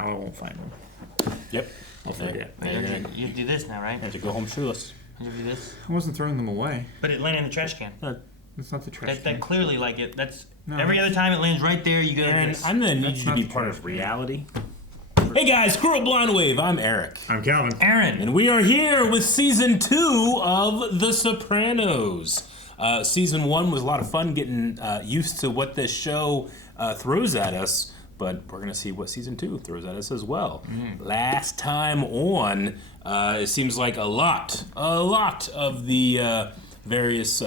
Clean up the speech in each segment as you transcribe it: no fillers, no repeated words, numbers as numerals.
I won't find one. Yep. I'll forget. You do this now, right? I have to go home shoeless. You do this. I wasn't throwing them away. But it landed in the trash can. It's not the trash can. That clearly, like it. That's No, every other time it lands right there. You go. And I'm gonna need you to not be the part trash of can. reality. Hey guys, Squirrel Blind Wave. I'm Eric. I'm Calvin. Aaron. And we are here with season 2 of The Sopranos. Season 1 was a lot of fun getting used to what this show throws at us, but we're going to see what season 2 throws at us as well. Last time on, it seems like a lot of the various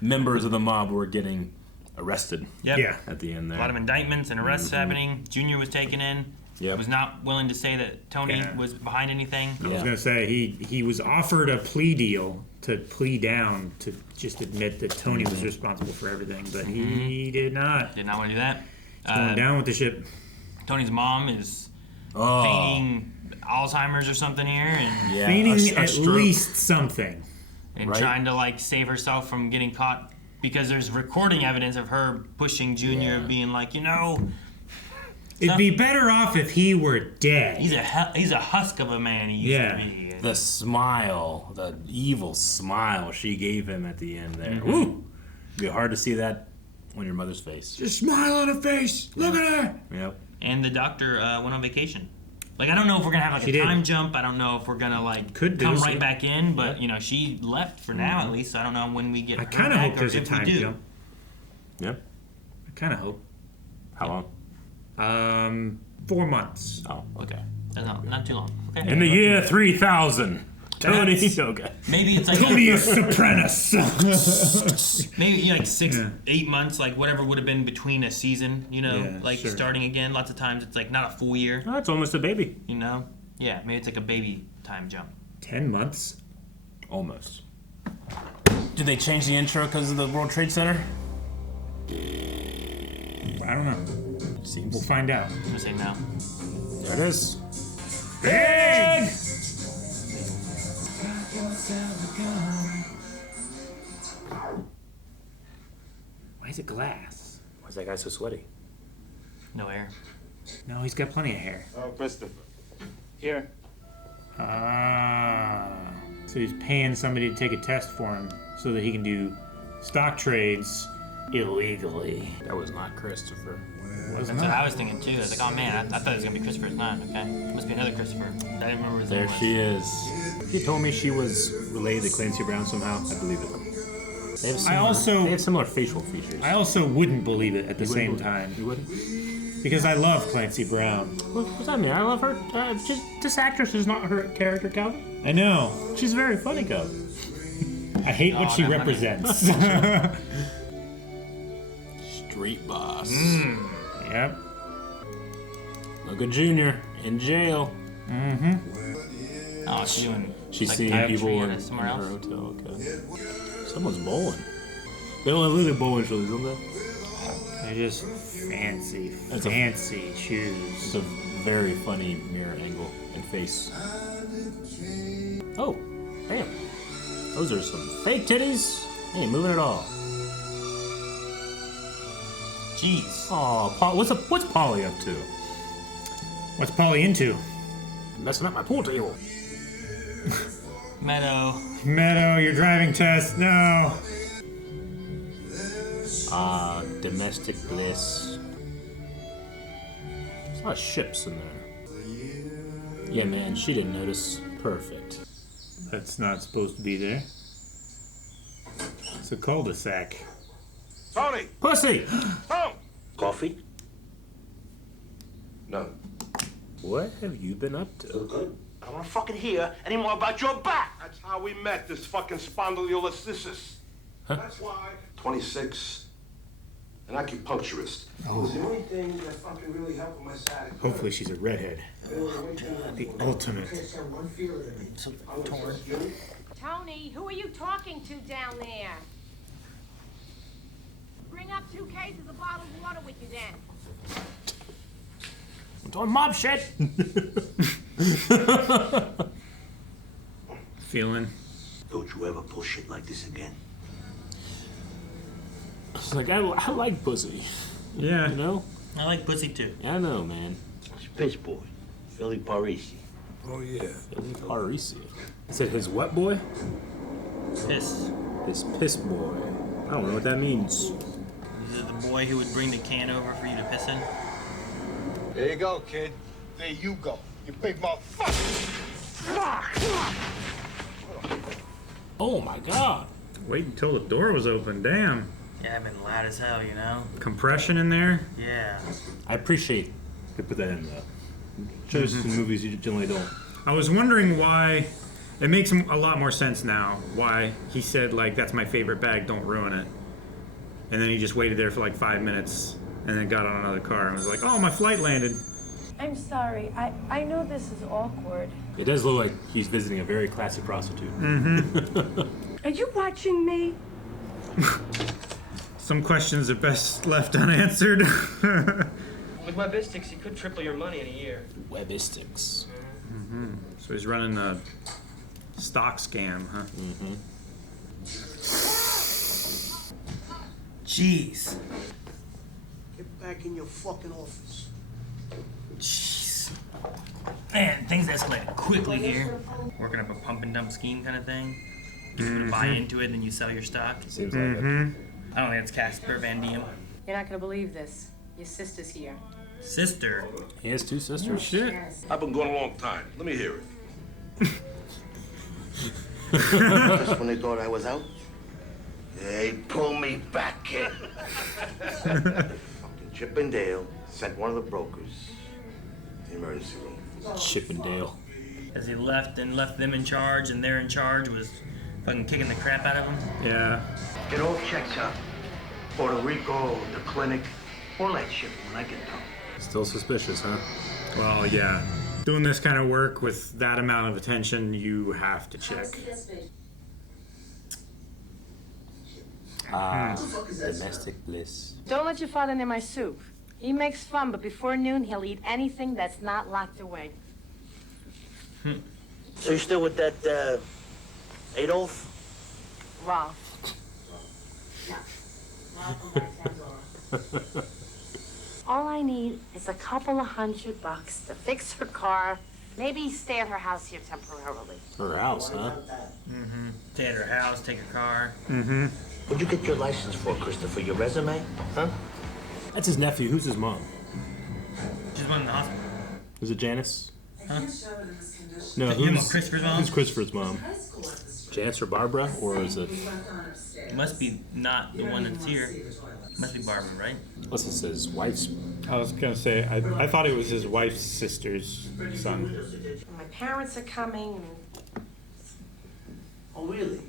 members of the mob were getting arrested. Yep. Yeah. At the end there. A lot of indictments and arrests happening. Junior was taken in. Yep. Was not willing to say that Tony Yeah. was behind anything. I was going to say, he was offered a plea deal to plea down to just admit that Tony was responsible for everything, but he did not. Did not want to do that. Going down with the ship. Tony's mom is Oh. feigning Alzheimer's or something here, and Yeah, Feigning a at stroke. least something. Right. trying to like save herself from getting caught because there's recording evidence of her pushing Junior, being like, It'd be better off if he were dead. he's a husk of a man. He used to be. The smile, the evil smile she gave him at the end there. Woo! It'd be hard to see that on your mother's face. Just smile on her face. Look at her. Yep. And the doctor went on vacation. Like, I don't know if we're gonna have like She a did. time jump. I don't know if we're gonna like Could do, come so- right back in. But she left for now at least. So I don't know when we get. I her kind of back hope or there's a if we time do. jump. Yep. I kind of hope. How long? 4 months. Oh, okay. That's not too long. Okay. In the year 3000, Tony. Okay. Maybe it's like Tony Sopranos. maybe like 8 months, like whatever would have been between a season. Yeah, like sure. starting again. Lots of times it's like not a full year. Oh, that's almost a baby. Yeah, maybe it's like a baby time jump. 10 months. Almost. Did they change the intro because of the World Trade Center? I don't know. Seems. We'll find out. I'm gonna say no. There it is. Big! Why is it glass? Why is that guy so sweaty? No air. No, he's got plenty of hair. Oh, Christopher. Here. Ah. So he's paying somebody to take a test for him so that he can do stock trades illegally. That was not Christopher. Was That's what not. I was thinking too. I was like, oh man, I thought it was gonna be Christopher. It's not. Okay, must be another Christopher. I didn't remember his name. There she is. He told me she was related to Clancy Brown somehow. I believe it. They have similar, they have similar facial features. I also wouldn't believe it at the same time You wouldn't? because I love Clancy Brown. What's that mean? I love her. This actress is not her character, Calvin. I know. She's very funny, Calvin. I hate what she not represents. Street boss. Yep. Look at Junior in jail. Oh, she's doing. She's like seeing poetry people at in somewhere her else. hotel. Okay. Someone's bowling. They don't have really bowling shoes, don't they? They're just fancy That's a- shoes. It's a very funny mirror angle and face. Oh, damn. Those are some fake titties. They ain't moving at all. Jeez. Oh, what's Polly up to? What's Polly into? Messing up my pool table. Meadow, your driving test. No. Domestic bliss. There's a lot of ships in there. Yeah, man, she didn't notice. Perfect. That's not supposed to be there. It's a cul-de-sac. Tony! Pussy! Tom! Coffee? No. What have you been up to? Good. I don't want to fucking hear any more about your back. That's how we met, this fucking spondylolisthesis. That's why. 26. An acupuncturist. Oh. It's the only thing that fucking really helped with my sciatica. Hopefully she's a redhead. The ultimate. Tony, who are you talking to down there? Bring up 2 cases of bottled water with you then. I'm doing mob shit! Feeling. Don't you ever pull shit like this again. It's like, I like pussy. Yeah. You know? I like pussy too. Yeah, I know, man. Space boy. Philly Parisi. Oh, yeah. Billy Parisi. Is it his what boy? Piss. His piss boy. I don't know what that means. Is it the boy who would bring the can over for you to piss in? There you go, kid. There you go. You big motherfucker. Oh my god. Wait until the door was open. Damn. Yeah, I've been loud as hell, you know? Compression in there. Yeah. I appreciate they put that in the shows and movies you generally don't. I was wondering why. It makes a lot more sense now why he said, like, that's my favorite bag, don't ruin it. And then he just waited there for like 5 minutes and then got on another car and was like, oh, my flight landed. I'm sorry. I know this is awkward. It does look like he's visiting a very classy prostitute. Are you watching me? Some questions are best left unanswered. With Webistics, you could triple your money in a year. Webistics. So he's running a stock scam, huh? Jeez. Get back in your fucking office. Jeez. Man, things escalated quickly here. Working up a pump and dump scheme kind of thing. Get people to buy into it, and then you sell your stock. Seems like it. I don't think it's Casper Van Diem. You're not gonna believe this. Your sister's here. Sister. He has two sisters. Shit. I've been gone a long time. Let me hear it. Just when they thought I was out, they pull me back, kid. Fucking Chip and Dale sent one of the brokers to the emergency room. Chippendale. As he left and left them in charge, and they're in charge, was fucking kicking the crap out of him. Yeah. It all checks out. Puerto Rico, the clinic, all that shit when I get done. Still suspicious, huh? Well, yeah. Doing this kind of work with that amount of attention, you have to check. Domestic bliss. Don't let your father near my soup. He makes fun, but before noon he'll eat anything that's not locked away. So you still with that, Adolf? Ralph. All I need is a couple of $100 to fix her car, maybe stay at her house here temporarily. Her house, huh? Stay at her house, take her car. What'd you get your license for, Christopher? Your resume? Huh? That's his nephew. Who's his mom? Just went in the hospital. Is it Janice? Huh? No, You know who's Christopher's mom? Who's Christopher's mom? Janice or Barbara? Or is it... It must be not the one that's here. It must be Barbara, right? Unless it says wife's... I was gonna say, I thought it was his wife's sister's son. My parents are coming. Oh, really?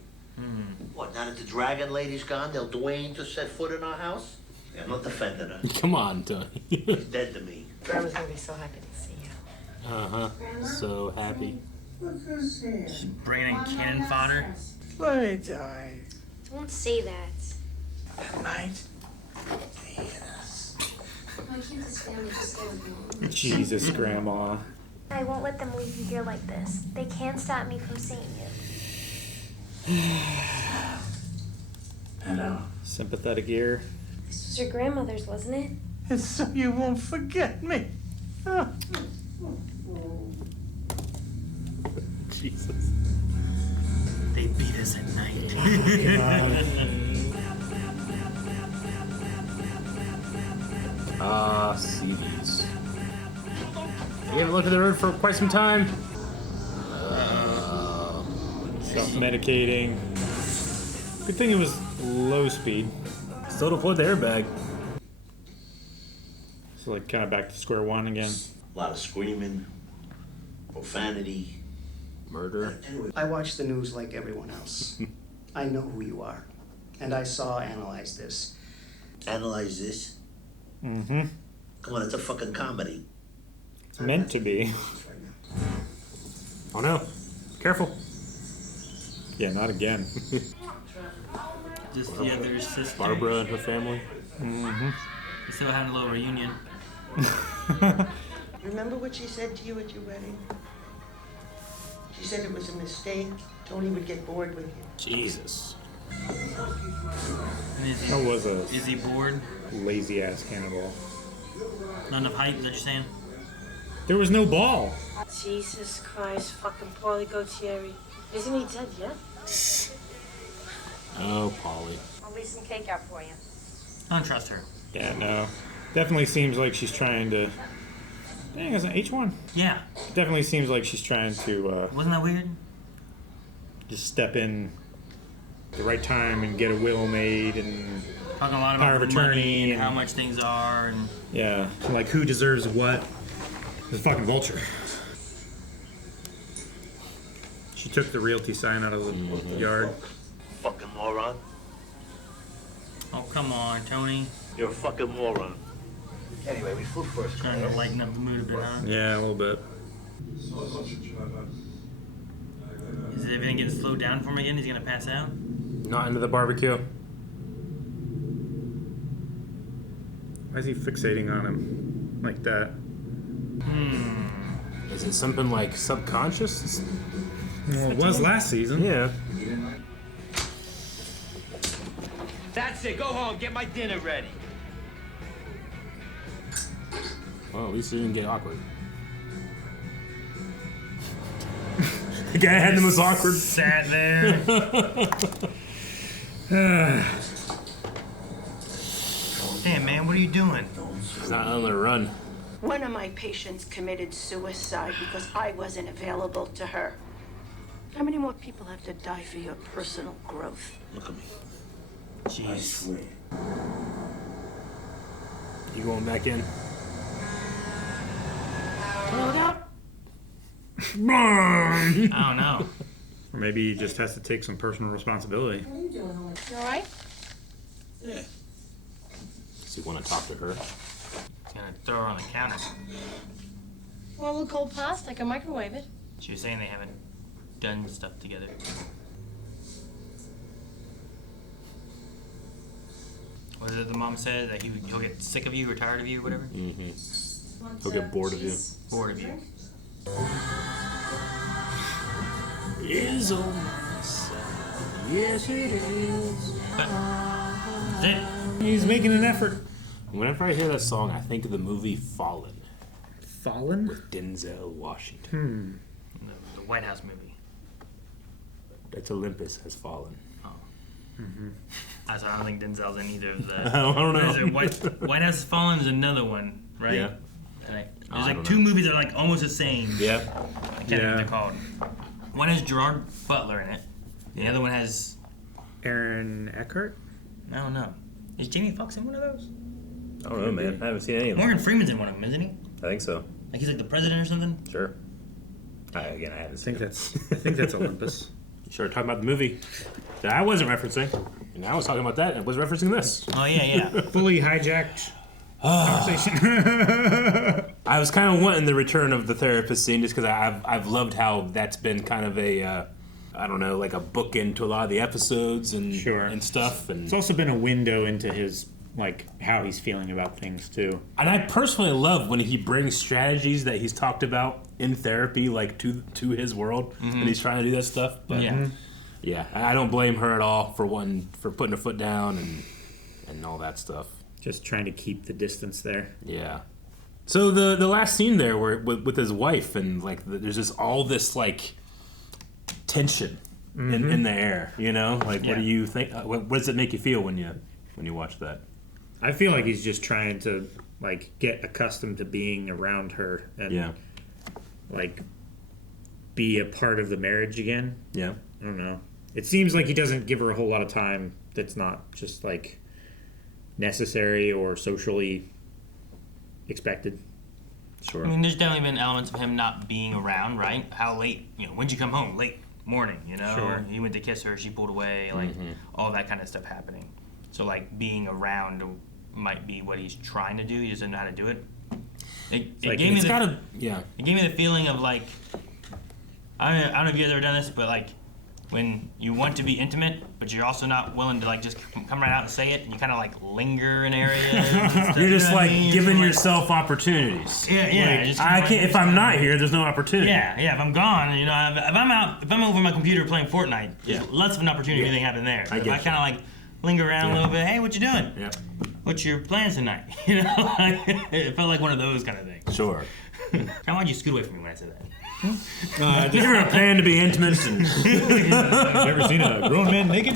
What, now that the dragon lady's gone, they'll Dwayne to set foot in our house? Yeah, I'm not defending her. Come on, Tony. She's dead to me. I was gonna be so happy to see you. Uh-huh. So happy. Bringing in cannon fodder. Let me die. Don't say that. At night. Why can't this family just go along? Jesus, Grandma. I won't let them leave you here like this. They can't stop me from seeing you. Hello. Sympathetic ear. This was your grandmother's, wasn't it? It's so you won't forget me. Jesus. They beat us at night. CDs. You haven't looked at the road for quite some time. Self-medicating. Good thing it was low speed. Still deployed the airbag. So like kind of back to square one again. A lot of screaming, profanity. Murder. Anyway, I watch the news like everyone else. I know who you are. And I saw Analyze This. analyze this. Mm-hmm. Come on, it's a fucking comedy. It's meant to be. Oh no. Careful. Yeah, not again. Just the other sister. Barbara and her family. Mm-hmm. They still had a little reunion. Remember what she said to you at your wedding? She said it was a mistake. Tony would get bored with you. Jesus. And That was a is he bored? lazy ass cannibal. Not enough height, is that what you're saying? There was no ball. Jesus Christ, fucking Paulie Gautieri. Isn't he dead yet? Oh, Polly. I'll leave some cake out for you. I don't trust her. Yeah, no. Definitely seems like she's trying to... Dang, it's an H1. Yeah. Definitely seems like she's trying to Wasn't that weird? just step in the right time and get a will made and Talking a lot power about of the money attorney and how much things are and... yeah, like who deserves what. The fucking vulture. She took the realty sign out of the yard. Fucking moron. Oh, come on, Tony. You're a fucking moron. Anyway, we flew first class. Trying to lighten up the mood a bit, huh? Yeah, a little bit. Is everything getting slowed down for him again? He's gonna pass out? Not into the barbecue. Why is he fixating on him like that? Is it something like subconscious? Well, it was last season. Yeah. That's it. Go home. Get my dinner ready. Well, at least it didn't get awkward. The guy had the most awkward. Sat there. Damn, man, what are you doing? He's not on the run. One of my patients committed suicide because I wasn't available to her. How many more people have to die for your personal growth? Look at me. Jeez. You going back in? I don't know. Or maybe he just has to take some personal responsibility. You all right? Yeah. Does he want to talk to her? He's gonna throw her on the counter. Want a little cold pasta? I can microwave it. She was saying they haven't done stuff together. What is it the mom said? That he'll get sick of you or tired of you or whatever? Mm-hmm. He'll get bored of you. Bored of you. Is on my side. Yes, it is. That's it. He's making an effort. Whenever I hear that song, I think of the movie Fallen Fallen? with Denzel Washington. The White House movie. That's Olympus Has Fallen. I don't think Denzel's in either of the. I don't know. Is it White House has Fallen is another one, right? Yeah. And there's I like don't two know. movies that are like almost the same. Yeah. I can't remember what they're called. One has Gerard Butler in it. The other one has. Aaron Eckhart? I don't know. Is Jamie Foxx in one of those? I don't know, man. I haven't seen any of them. Morgan Freeman's in one of them, isn't he? I think so. Like he's like the president or something? Sure. I haven't I seen think it. that's Olympus. You started talking about the movie that I wasn't referencing. And I was talking about that and was referencing this. Oh, yeah. Fully hijacked conversation. I was kind of wanting the return of the therapist scene just because I've loved how that's been kind of a, I don't know, like a bookend to a lot of the episodes and and stuff. And it's also been a window into his, like, how he's feeling about things, too. And I personally love when he brings strategies that he's talked about in therapy, like, to his world, and he's trying to do that stuff. But yeah, I don't blame her at all for putting her foot down and all that stuff. Just trying to keep the distance there. Yeah. So the last scene there, where with his wife, and like there's just all this like tension in the air. You know, like what do you think? What does it make you feel when you watch that? I feel like he's just trying to like get accustomed to being around her and like be a part of the marriage again. Yeah. I don't know. It seems like he doesn't give her a whole lot of time that's not just like necessary or socially expected. Sure. I mean, there's definitely been elements of him not being around, right? How late, when'd you come home? Late morning, Sure. He went to kiss her, she pulled away, like all that kind of stuff happening. So like being around might be what he's trying to do. He just doesn't know how to do it. It gave me the feeling of like, I don't know if you guys ever done this, but like when you want to be intimate, but you're also not willing to like just come right out and say it, and you kind of like linger in areas. And stuff, You're just like giving like, yourself opportunities. Yeah. Like, I can't. If I'm not here, there's no opportunity. Yeah. If I'm gone, if I'm over my computer playing Fortnite, there's less of an opportunity to happen there. If I kind of like linger around a little bit, hey, what you doing? Yeah. What's your plans tonight? It felt like one of those kind of things. Sure. Why would you scoot away from me when I said that? Never a plan to be intimate. And Ever seen a grown man naked?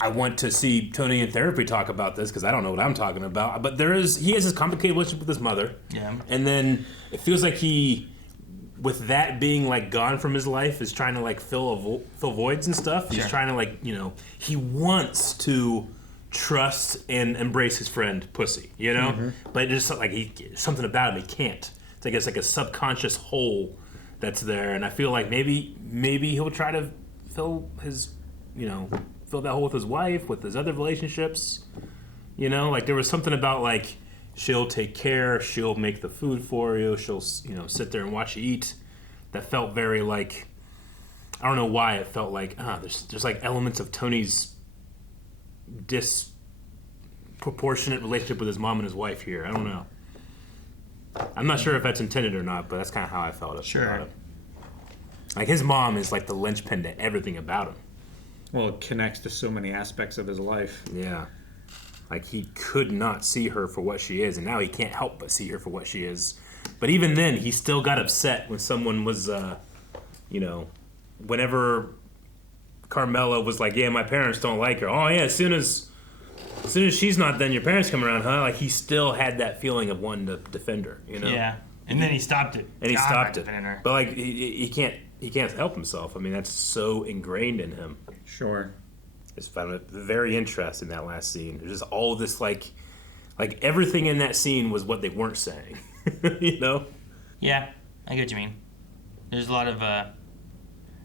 I want to see Tony in therapy talk about this because I don't know what I'm talking about. But he has this complicated relationship with his mother. Yeah. And then it feels like he, with that being like gone from his life, is trying to like fill voids and stuff. He's trying to like, he wants to trust and embrace his friend Pussy, But it's just like something about him he can't. It's like a subconscious hole that's there, and I feel like maybe he'll try to fill that hole with his wife, with his other relationships. Like there was something about like she'll take care, she'll make the food for you, she'll sit there and watch you eat. That felt very like, I don't know why it felt like there's like elements of Tony's disproportionate relationship with his mom and his wife here. I don't know. I'm not sure if that's intended or not, but that's kind of how I felt about it. Like his mom is like the linchpin to everything about him. Well, it connects to so many aspects of his life. Yeah. Like he could not see her for what she is, and now he can't help but see her for what she is. But even then, he still got upset when someone was, whenever Carmela was like, yeah, my parents don't like her. Oh yeah, as soon as she's not, then your parents come around, huh? Like he still had that feeling of wanting to defend her, Yeah, and then he stopped it. And he stopped it. But like he can't help himself. I mean, that's so ingrained in him. Sure. I just found it very interesting, that last scene. There's just all this like everything in that scene was what they weren't saying. Yeah, I get what you mean. There's a lot of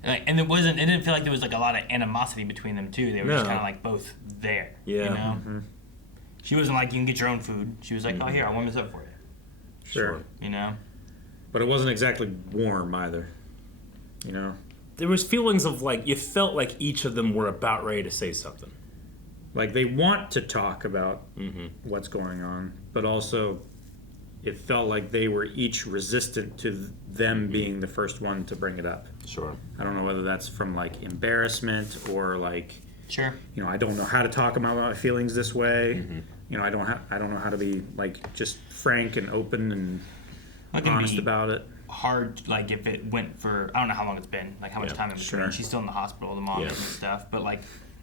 and it didn't feel like there was like a lot of animosity between them too. They were just kind of like both there. Yeah. Mm-hmm. She wasn't like, you can get your own food. She was like, oh, here, I warm this up for you. Sure. But it wasn't exactly warm either. There was feelings of like, you felt like each of them were about ready to say something. Like they want to talk about what's going on, but also it felt like they were each resistant to them being the first one to bring it up. Sure. I don't know whether that's from like embarrassment or like, sure, I don't know how to talk about my feelings this way. I don't know how to be like just frank and open and honest about it. Hard, like if it went for, I don't know how long it's been, like how much time in between. She's still in the hospital, the mom is and stuff. But like,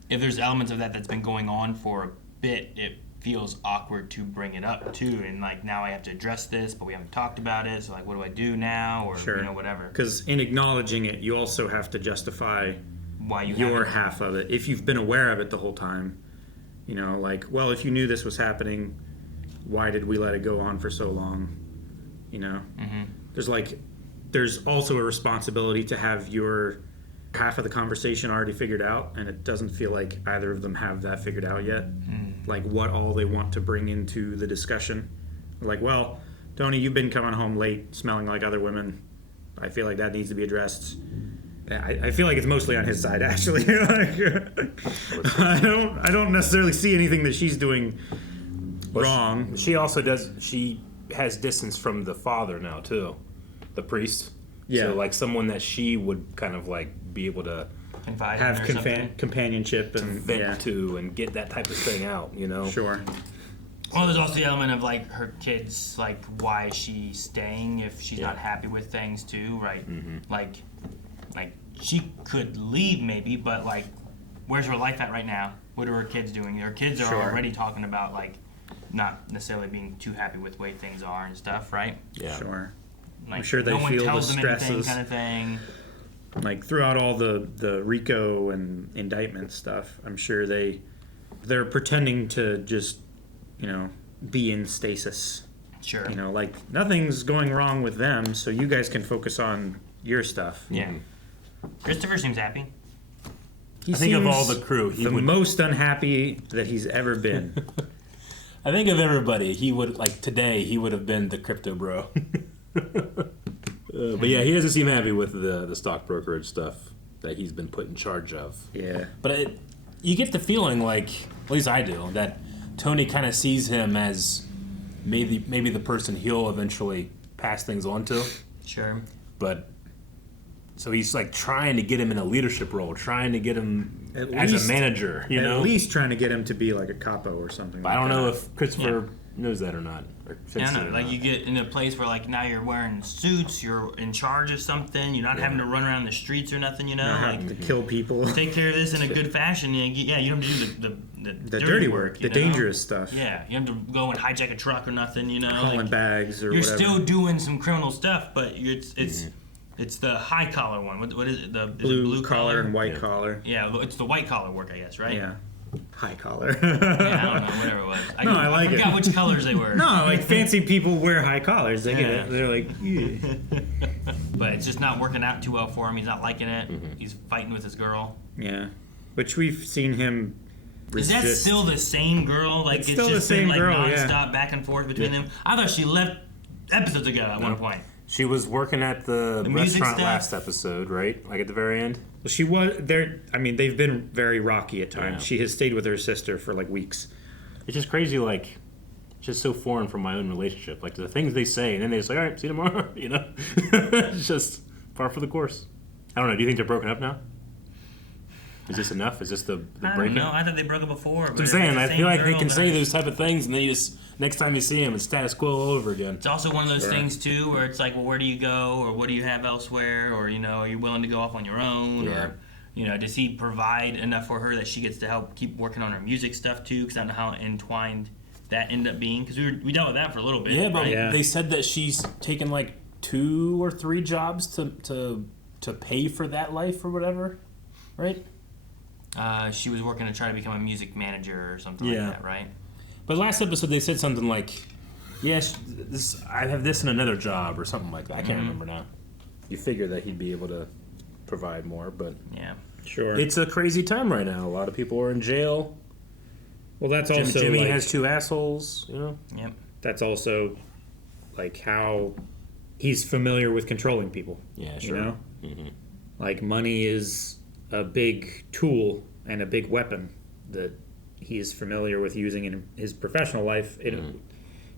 if there's elements of that's been going on for a bit, it feels awkward to bring it up too. And like, now I have to address this, but we haven't talked about it. So like, what do I do now? Or whatever. Because in acknowledging it, you also have to justify why your half of it. If you've been aware of it the whole time, like, well, if you knew this was happening, why did we let it go on for so long? There's also a responsibility to have your half of the conversation already figured out, and it doesn't feel like either of them have that figured out yet. Like what all they want to bring into the discussion. Like, well, Tony, you've been coming home late smelling like other women. I feel like that needs to be addressed. I feel like it's mostly on his side, actually. I don't necessarily see anything that she's doing wrong. She also does. She has distance from the father now too, the priest. Yeah. So like someone that she would kind of like be able to have companionship and vent to and get that type of thing out. Sure. Well, there's also the element of like her kids, like why is she staying if she's not happy with things too, right? Like she could leave maybe, but like where's her life at right now? What are her kids doing? Her kids are already talking about like not necessarily being too happy with the way things are and stuff, right? Yeah. Sure. Like, I'm sure they feel the stresses kind of thing. Like throughout all the RICO and indictment stuff, I'm sure they're pretending to just, be in stasis. Sure. Like nothing's going wrong with them, so you guys can focus on your stuff. Yeah. Christopher seems happy. I think of all the crew, he would most unhappy that he's ever been. I think of everybody, he would, like today, he would have been the crypto bro. But yeah, he doesn't seem happy with the stock brokerage stuff that he's been put in charge of. Yeah. But you get the feeling, like, at least I do, that Tony kind of sees him as maybe the person he'll eventually pass things on to. Sure. But So he's like trying to get him in a leadership role, trying to get him as a manager. You know, at least trying to get him to be like a capo or something. But I don't know if Christopher knows that or not. Like you get in a place where like now you're wearing suits, you're in charge of something, you're not having to run around the streets or nothing, you know, not like having to kill people. Take care of this in a good fashion. You don't have to do the dirty work, the dangerous stuff. Yeah, you have to go and hijack a truck or nothing, you know. Hauling bags or you're whatever. You're still doing some criminal stuff, but it's the high collar one. What is it? Blue collar and white collar. Yeah, it's the white collar work, I guess, right? Yeah. High collar. Yeah, I don't know, whatever it was. I forgot which colors they were. No, like fancy people wear high collars. They get it. They're like, yeah. But it's just not working out too well for him. He's not liking it. He's fighting with his girl. Yeah, which we've seen him resist. Is that still the same girl? Like it's still just the same been like girl, nonstop back and forth between them. I thought she left episodes ago at one point. She was working at the restaurant stuff? last episode, right? Like at the very end. Well, she was there. I mean, they've been very rocky at times. Yeah. She has stayed with her sister for like weeks. It's just crazy, like, it's just so foreign from my own relationship. Like the things they say, and then they just like, all right, see you tomorrow. You know, it's just par for the course. I don't know. Do you think they're broken up now? Is this enough? Is this the breakup? No, I thought they broke up before. That's what I'm saying. I feel like they can say those type of things, and then you just next time you see him, it's status quo all over again. It's also one of those things too, where it's like, well, where do you go, or what do you have elsewhere, or are you willing to go off on your own, or does he provide enough for her that she gets to help keep working on her music stuff too? Because I don't know how entwined that ended up being. Because we dealt with that for a little bit. Yeah, but right? they said that she's taken like 2 or 3 jobs to pay for that life or whatever, right? She was working to try to become a music manager or something like that, right? But last episode they said something like, "Yes, I have this and another job" or something like that. I can't remember now. You figure that he'd be able to provide more, but yeah, sure. It's a crazy time right now. A lot of people are in jail. Well, that's also Jimmy like, has 2 assholes. You know. Yep. That's also like how he's familiar with controlling people. Yeah, sure. You know, like money is a big tool and a big weapon that he is familiar with using in his professional life. It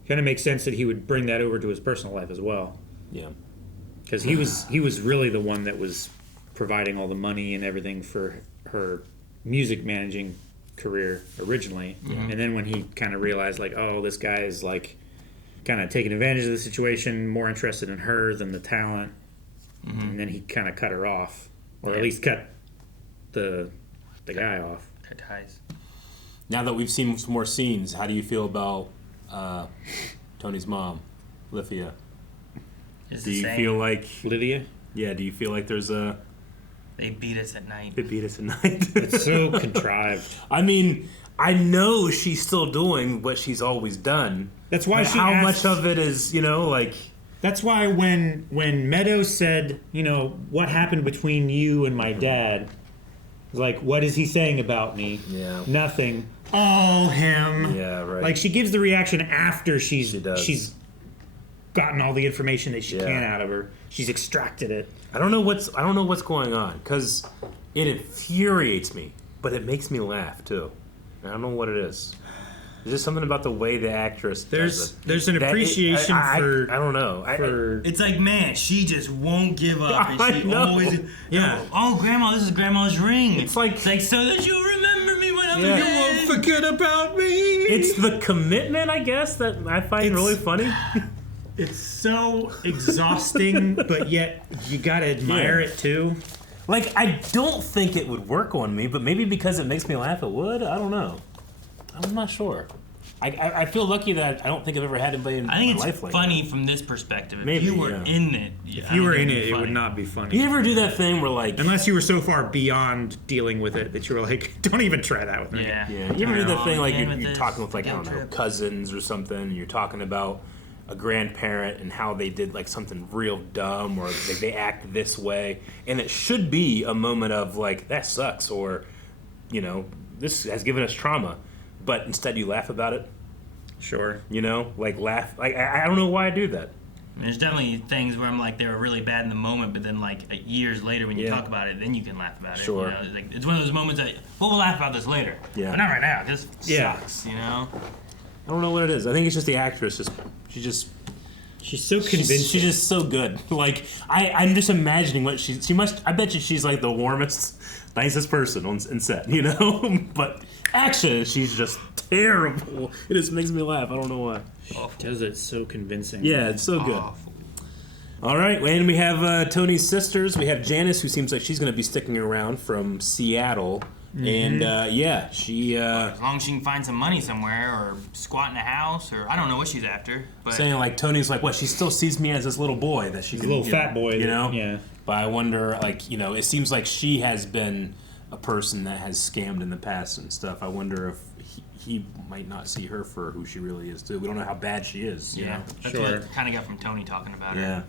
kind of makes sense that he would bring that over to his personal life as well. Yeah, because he was really the one that was providing all the money and everything for her music managing career originally, and then when he kind of realized like, oh, this guy is like kind of taking advantage of the situation, more interested in her than the talent, and then he kind of cut her off, or at least cut the guy off. Cut ties. Now that we've seen some more scenes, how do you feel about Tony's mom, Livia? Do you feel like Livia? Yeah. Do you feel like there's a? They beat us at night. They beat us at night. It's so contrived. I mean, I know she's still doing what she's always done. That's why she how asked, much of it is, like. That's why when Meadows said, what happened between you and my dad, like, what is he saying about me? Yeah. Nothing. Oh, him. Yeah, right. Like, she gives the reaction after she's gotten all the information that she can out of her. She's extracted it. I don't know what's going on, because it infuriates me, but it makes me laugh too. I don't know what it is. There's just something about the way the actress does it. There's an appreciation for... I don't know. It's like, man, she just won't give up. And she always... Yeah. Oh, Grandma, this is Grandma's ring. It's like so that you remember me when I'm dead. You won't forget about me. It's the commitment, I guess, that I find really funny. It's so exhausting, but yet you gotta admire it too. Like, I don't think it would work on me, but maybe because it makes me laugh, it would. I don't know. I'm not sure. I feel lucky that I don't think I've ever had anybody in my life like that. I think it's funny from this perspective. Maybe, if you were in it, if you were in it, it would not be funny. You ever do that thing where, like, unless you were so far beyond dealing with it that you were like, don't even try that with me. Yeah. You ever do that thing like you're talking with, like, I don't know, cousins or something, and you're talking about a grandparent and how they did like something real dumb, or they act this way, and it should be a moment of like, that sucks, or this has given us trauma, but instead you laugh about it. Sure. Like laugh. Like I don't know why I do that. There's definitely things where I'm like, they were really bad in the moment, but then like years later when you talk about it, then you can laugh about it. Sure. Like, it's one of those moments that, we'll laugh about this later. Yeah. But not right now. This sucks, I don't know what it is. I think it's just the actress. She just She's so convincing. She's just so good. Like I'm just imagining what she must. I bet you she's like the warmest, nicest person on set, you know. But action, she's just terrible. It just makes me laugh. I don't know why. She does it so convincing. Yeah, it's so good. All right, and we have Tony's sisters. We have Janice, who seems like she's going to be sticking around from Seattle. And she as long as she can find some money somewhere or squat in a house or I don't know what she's after, but saying like Tony's like, what, she still sees me as this little boy that she's a little fat boy, you know. Yeah, but I wonder, like, you know, it seems like she has been a person that has scammed in the past and stuff. I wonder if he might not see her for who she really is too. We don't know how bad she is, you know. That's what I kind of got from Tony talking about her. Yeah.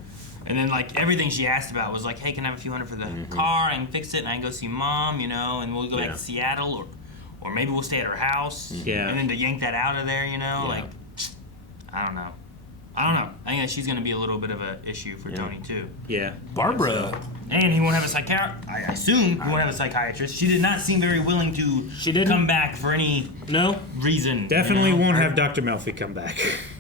And then, like, everything she asked about was like, hey, can I have a few hundred for the car? I can fix it, and I can go see Mom, you know, and we'll go back to Seattle, or maybe we'll stay at her house. Yeah. And then to yank that out of there, you know, like, I don't know. I think that she's going to be a little bit of an issue for Tony, too. Yeah. Barbara. And he won't have a psychiatrist. I assume he won't have a psychiatrist. She did not seem very willing to come back for any reason. Definitely won't have Dr. Melfi come back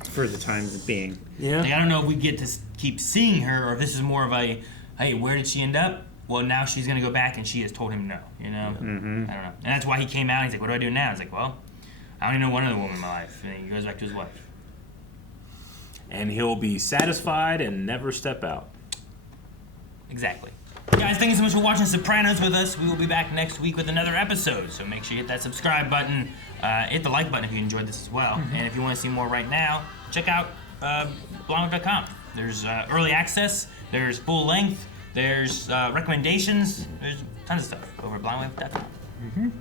for the time being. Yeah. Like, I don't know if we get to keep seeing her or if this is more of a, hey, where did she end up? Well, now she's going to go back and she has told him no, you know? Mm-hmm. I don't know. And that's why he came out. He's like, what do I do now? He's like, well, I only know one other woman in my life. And he goes back to his wife. And he'll be satisfied and never step out. Exactly. Guys, thank you so much for watching Sopranos with us. We will be back next week with another episode. So make sure you hit that subscribe button. Hit the like button if you enjoyed this as well. And if you want to see more right now, check out blindwave.com. There's early access. There's full length. There's recommendations. There's tons of stuff over at blindwave.com.